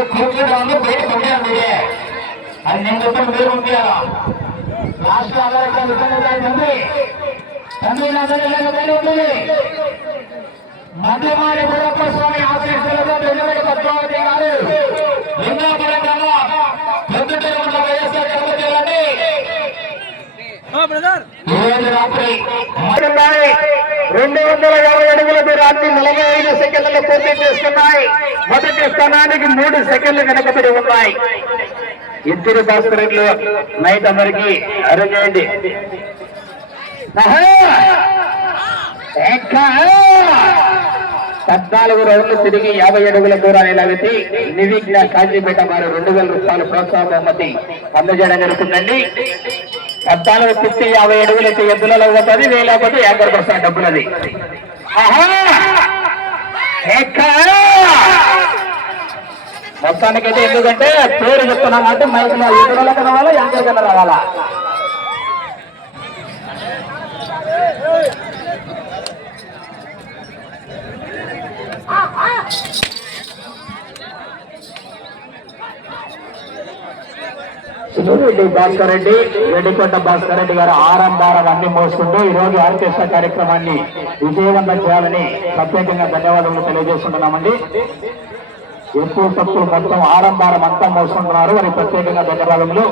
కూర్చోడానికి బయట పంపించాలి అది నేను మొత్తం మీరు పంపించాలా లాస్ట్ లో అలా ఇట్లా నిజంగా తండ్రి తండ్రి నా దగ్గర బయట ఉంటుంది మధ్యమాని గురప్ప స్వామి ఆశీస్సులతో వెలువడి వందల యాభై అడుగుల దూరాన్ని నలభై ఐదు సెకండ్లలో పూర్తి చేస్తున్నాయి మొదటి స్థానానికి మూడు సెకండ్లు వెనకబడి ఉన్నాయి. ఇద్దరు భాస్కరులు నైట్ అందరికి అరేంజ్ పద్నాలుగు రౌండ్లు తిరిగి యాభై అడుగుల దూరాన్ని లాగితే నివిజ్ఞ కాజీపేట వారు రెండు వేల రూపాయలు ప్రోత్సాహ బహుమతి అందజేయడం జరుగుతుందండి. పద్నాలుగు తిప్పి యాభై అడుగులు అయితే ఎద్దులలో పోతుంది వేయలేకపోతే యాభై పర్సెంట్ డబ్బులది. మొత్తానికైతే ఎందుకంటే పేరు చెప్తున్నాం అంటే మైక్ ఎదురులకు రావాలా యాంకర్కన్నా రావాలా Ah, ah! రెడ్డి భాస్కర్ రెడ్డి రెడ్డికొండ భాస్కర్ రెడ్డి గారు ఆరంభారం అన్ని మోసుకుంటూ ఈ రోజు ఆర్కెస్ట్రా కార్యక్రమాన్ని విజయవంతం చేయాలని ప్రత్యేకంగా ధన్యవాదాలు తెలియజేస్తున్నామండి ఎక్కువ తప్పులు మొత్తం ఆరంభారం అంతా మోసుకుంటున్నారు. వారి ప్రత్యేకంగా ధన్యవాదములు.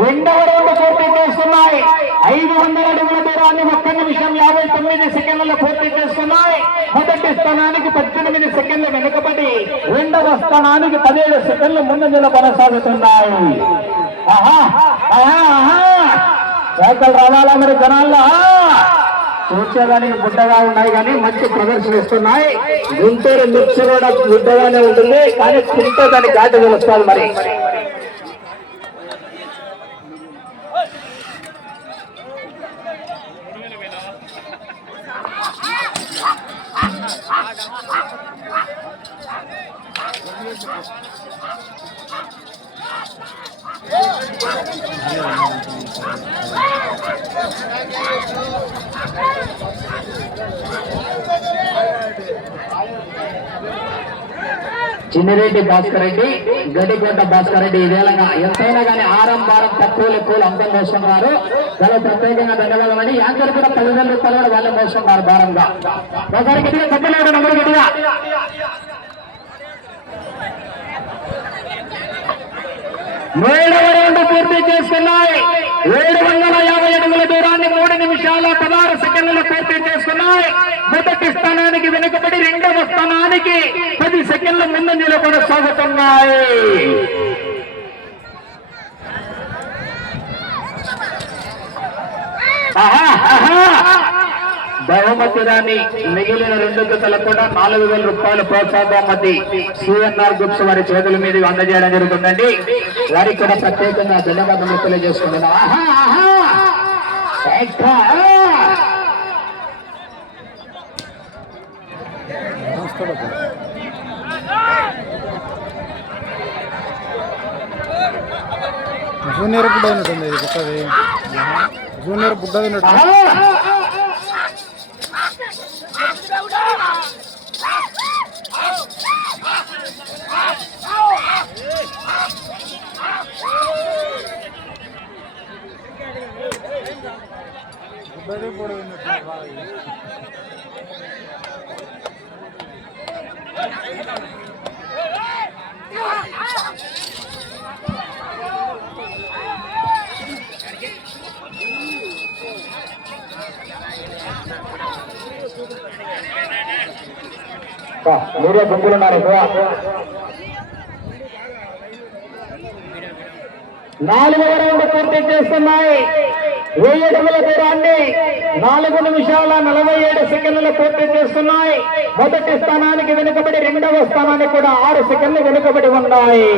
రెండవ రౌండ్ పూర్తి చేస్తున్నాయి. ఐదు వందల అడుగుల దూరాన్ని ఒక్క నిమిషం యాభై తొమ్మిది సెకండ్లలో పూర్తి చేస్తున్నాయి. మొదటి స్థానానికి పద్దెనిమిది సెకండ్లు వెనుకబడి రెండవ స్థానానికి పదిహేడు సెకండ్లు ముందంజలో కొనసాగుతున్నాయి ఆహా ఆహా ఆహా. సైకిల్ రావాలా మరి జనాల్లో చూసేదానికి గుడ్డగా ఉన్నాయి కానీ మంచి ప్రదర్శన ఇస్తున్నాయి. గుంటూరు మిర్చి కూడా గుడ్డగానే ఉంటుంది కానీ తింటే దాని ఘాటు తెలుస్తుంది మరి. చిన్నిరెడ్డి భాస్కర్ రెడ్డి గడ్డికోట భాస్కర్ రెడ్డి ఈ వేళగా ఎంతైనా కానీ ఆరం భారం తక్కువ ఎక్కువ అంతం మోస్తున్నారు చాలా ప్రత్యేకంగా ధన్యవాదాలు అండి. యాంకర్ కూడా పదివేల రూపాయలు కూడా వాళ్ళే మోస్తున్నారు భారంగా. ఒకసారి ఏడవ రౌండ్ పూర్తి చేసుకున్నాయి ఏడు వందల యాభై అడుగుల దూరాన్ని మూడు నిమిషాల పదహారు సెకండ్లు పూర్తి చేసుకున్నాయి మొదటి స్థానానికి వెనుకబడి రెండవ స్థానానికి పది సెకండ్ల ముందంజలో కొనసాగుతున్నాయి సాగుతున్నాయి బహుమతి రాని మిగిలిన రెండు జతలకు కూడా నాలుగు వేల రూపాయల ప్రోత్సాహ బహుమతి. సిఎన్ఆర్ గ్రూప్స్ వారి చేతుల మీద అందజేయడం జరుగుతుందండి. వారికి కూడా ప్రత్యేకంగా ధన్యవాదాలు తెలియజేసుకుంటున్నాం. ఆహా. జూనియర్ బుడ్డ అయినట్టుంది ఇది కొత్తది. జూనియర్ బుడ్డ అయినట్టు మీడియా గుంపులు ఉన్నారు. ఎక్కువ నాలుగవ రౌండ్ పూర్తి చేస్తున్నాయి. వెయ్యి అడుగుల దూరాన్ని నాలుగు నిమిషాల నలభై ఏడు సెకండ్లు పూర్తి చేస్తున్నాయి. మొదటి స్థానానికి వెనుకబడి రెండవ స్థానానికి కూడా ఆరు సెకండ్లు వెనుకబడి ఉన్నాయి.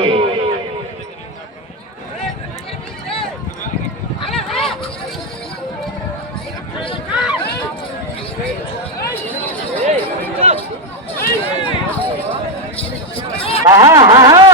好好好好。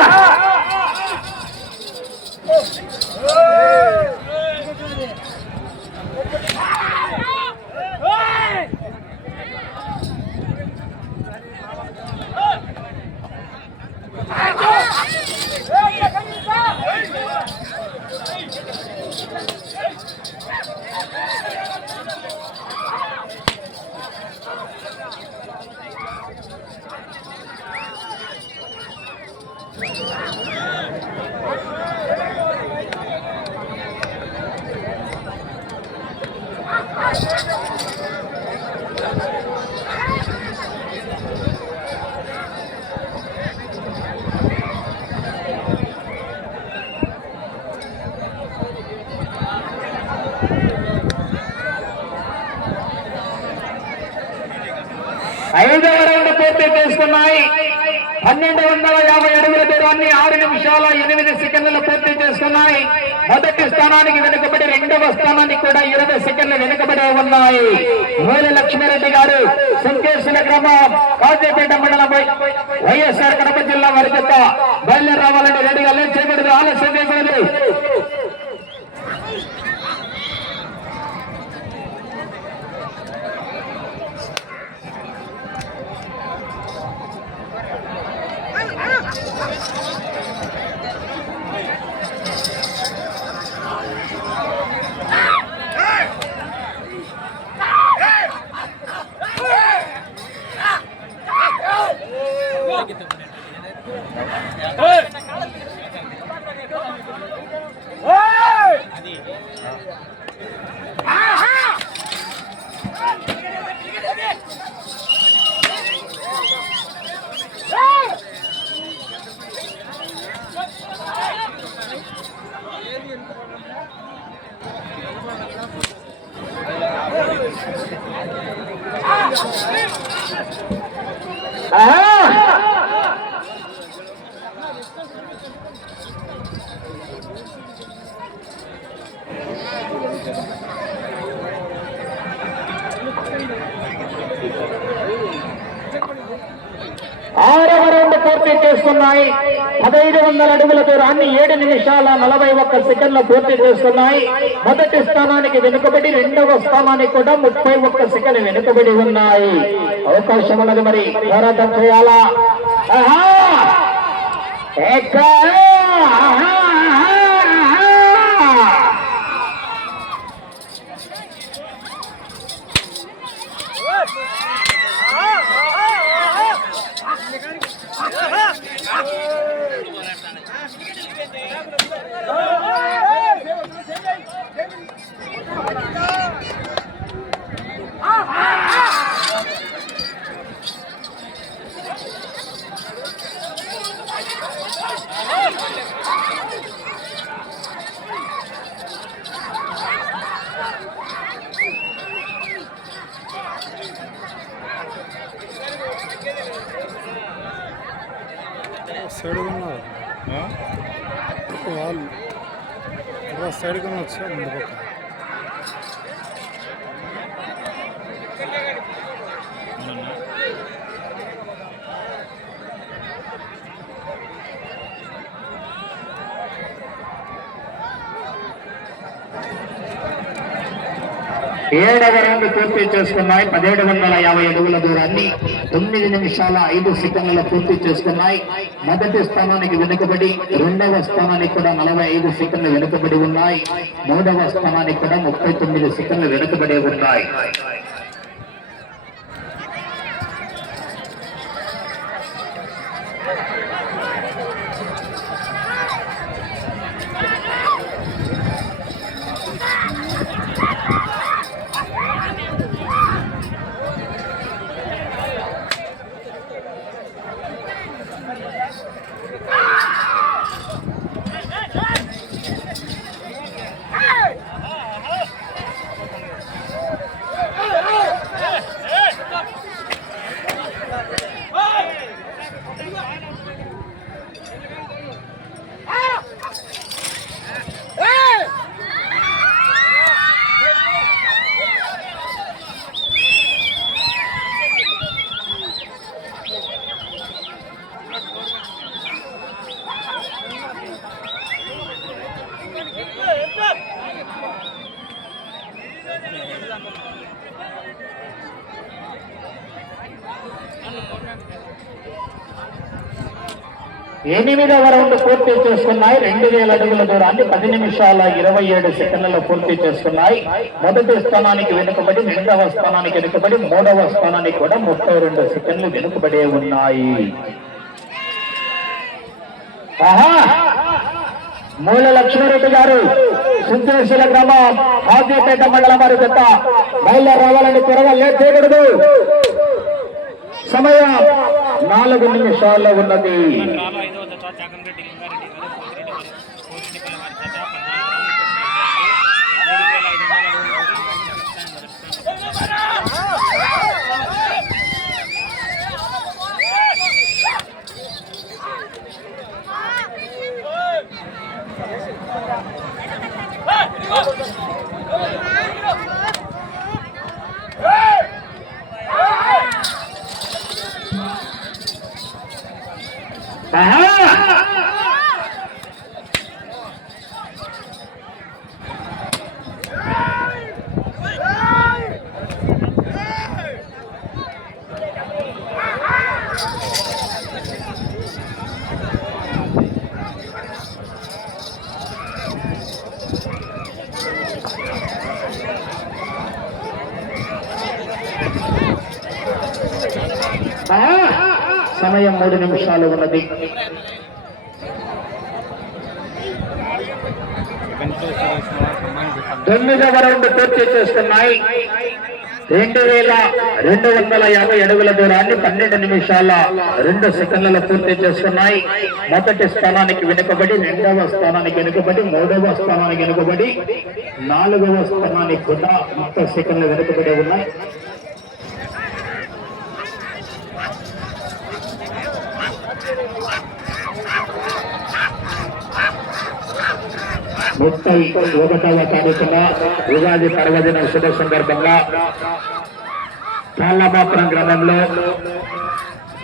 ఐదవ రౌండ్ పూర్తి చేస్తున్నాయి పన్నెండు వందల యాభై అడుగుల దూరాన్ని ఆరు నిమిషాల ఎనిమిది సెకండ్లు పూర్తి చేస్తున్నాయి మొదటి స్థానానికి వెనుకబడి రెండవ స్థానానికి కూడా ఇరవై సెకండ్లు వెనుకబడి ఉన్నాయి. మూల లక్ష్మీరెడ్డి గారు సంకేశ్వర గ్రామం కాజేపేట మండలం వైఎస్ఆర్ కడప జిల్లా వారి యొక్క బయలుదేరి రావాలంటే రెడీగా లేట్ చేయకూడదు ఆలస్యం చేయకూడదు ఆరవ రౌండ్ పూర్తి చేస్తున్నాయి. పదహైదు వందల అడుగుల దూరాన్ని ఏడు నిమిషాల నలభై ఒక్క సెకండ్లు పూర్తి చేస్తున్నాయి. మొదటి స్థానానికి వెనుకబడి రెండవ స్థానానికి కూడా ముప్పై ఒక్క సెకండ్ వెనుకబడి ఉన్నాయి. అవకాశం ఉన్నది మరి. పోరాటం చేయాలా ఆహా! ఎక్కడ? ఆహా! ఆహా! సైడ్ ఉన్నారు. వాళ్ళు ఇక్కడ సైడ్ కన్నా వచ్చా ముందు పక్క. ఏడవ రౌండ్ పూర్తి చేసుకున్నాయి. పదిహేడు వందల యాభై అడుగుల దూరాన్ని తొమ్మిది నిమిషాల ఐదు సెకండ్ల పూర్తి చేసుకున్నాయి. మొదటి స్థానానికి వెనుకబడి రెండవ స్థానానికి కూడా నలభై ఐదు సెకండ్లు వెనుకబడి ఉన్నాయి. మూడవ స్థానానికి కూడా ముప్పై తొమ్మిది సెకండ్లు వెనుకబడి ఉన్నాయి. ఎనిమిదవ రౌండ్ పూర్తి చేసుకున్నాయి. రెండు వేల అడుగుల దూరాన్ని పది నిమిషాల ఇరవై ఏడు సెకండ్లలో పూర్తి చేసుకున్నాయి. మొదటి స్థానానికి వెనుకబడి రెండవ స్థానానికి వెనుకబడి మూడవ స్థానానికి కూడా ముప్పై రెండు సెకండ్లు వెనుకబడే ఉన్నాయి. మూల లక్ష్మీరెడ్డి గారు సిద్ధేశ్వర గ్రామం హాజీపేట మండలం వారి చెత్త బయలుదేరి రావాలని త్వరగా లేట్ చేయకూడదు? సమయం నాలుగు నిమిషాల్లో ఉన్నది. Đó. సమయం మూడు నిమిషాలు ఉన్నది. తొమ్మిదవ రౌండ్ పూర్తి చేస్తున్నాయి. రెండు వేల రెండు వందల యాభై అడుగుల దూరాన్ని పన్నెండు నిమిషాల రెండు సెకండ్లలో పూర్తి చేస్తున్నాయి. మొదటి స్థానానికి వెనుకబడి రెండవ స్థానానికి వెనుకబడి మూడవ స్థానానికి వెనుకబడి నాలుగవ స్థానానికి కూడా ముప్పై సెకండ్లు వెనుకబడి ఉన్నాయి. ముప్పై ఒకటవ తారీఖున ఉగాది పర్వదినం శుభ సందర్భంగా తాళ్ళమాపురం గ్రామంలో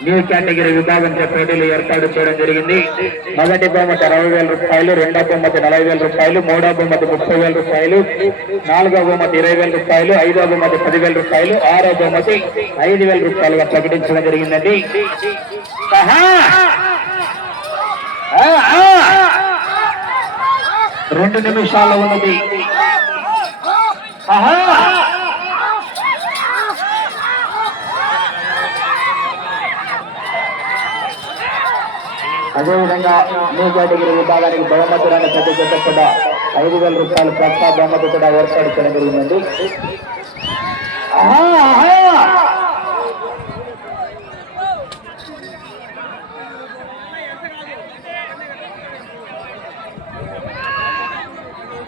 న్యూ కేటగిరీ విభాగం పోటీలు ఏర్పాటు చేయడం జరిగింది. మొదటి బహుమతి అరవై వేల రూపాయలు రెండో బహుమతి నలభై వేల రూపాయలు మూడో బహుమతి ముప్పై వేల రూపాయలు నాలుగో బహుమతి ఇరవై వేల రూపాయలు ఐదో బహుమతి పదివేల రూపాయలు ఆరో బహుమతి ఐదు వేల రూపాయలుగా ప్రకటించడం జరిగిందండి. రెండు నిమిషాలు ఉన్నది. అదేవిధంగా న్యూ డిగ్రీ విభాగానికి బహుమతులను ప్రతి జత కూడా ఐదు వేల రూపాయలు ప్రక్క బహుమతి కూడా ఏర్పాటు చేయడం జరిగిందండి.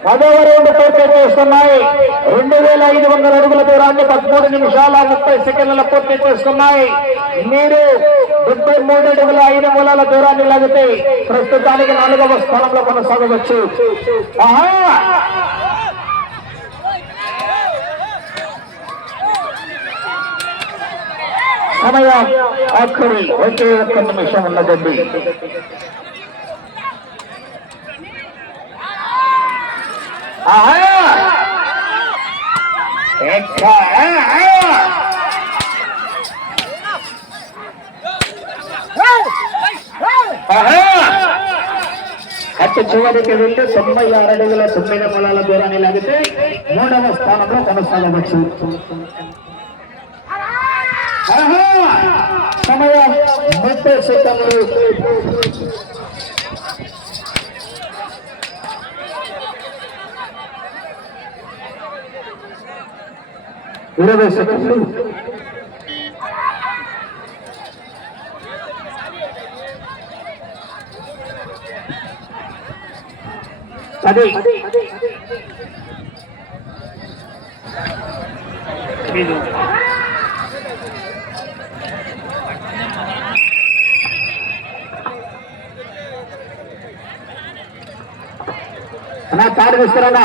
పదవ రౌండ్ పూర్తి చేస్తున్నాయి. రెండు వేల ఐదు వందల అడుగుల దూరాన్ని పదమూడు నిమిషాల ముప్పై సెకండ్ల పూర్తి చేస్తున్నాయి. మీరు ముప్పై మూడు అడుగుల ఐదు మూలాల దూరాన్ని లాగితే ప్రస్తుతానికి నాలుగవ స్థానంలో కొనసాగవచ్చు. సమయం ఆఖరి ఒకే ఒక్క నిమిషం ఉన్నదండి. ఆహా! చివరికి వెళ్ళి తొంభై ఆరు అడుగుల తొమ్మిది మూలాల దూరాన్ని లాగితే మూడవ స్థానంలో కొనసాగవచ్చు. సమయం ముప్పై సెకండ్లు. ఇరవై సెకండ్లు పది అన్నా తాడు తీసుకురానా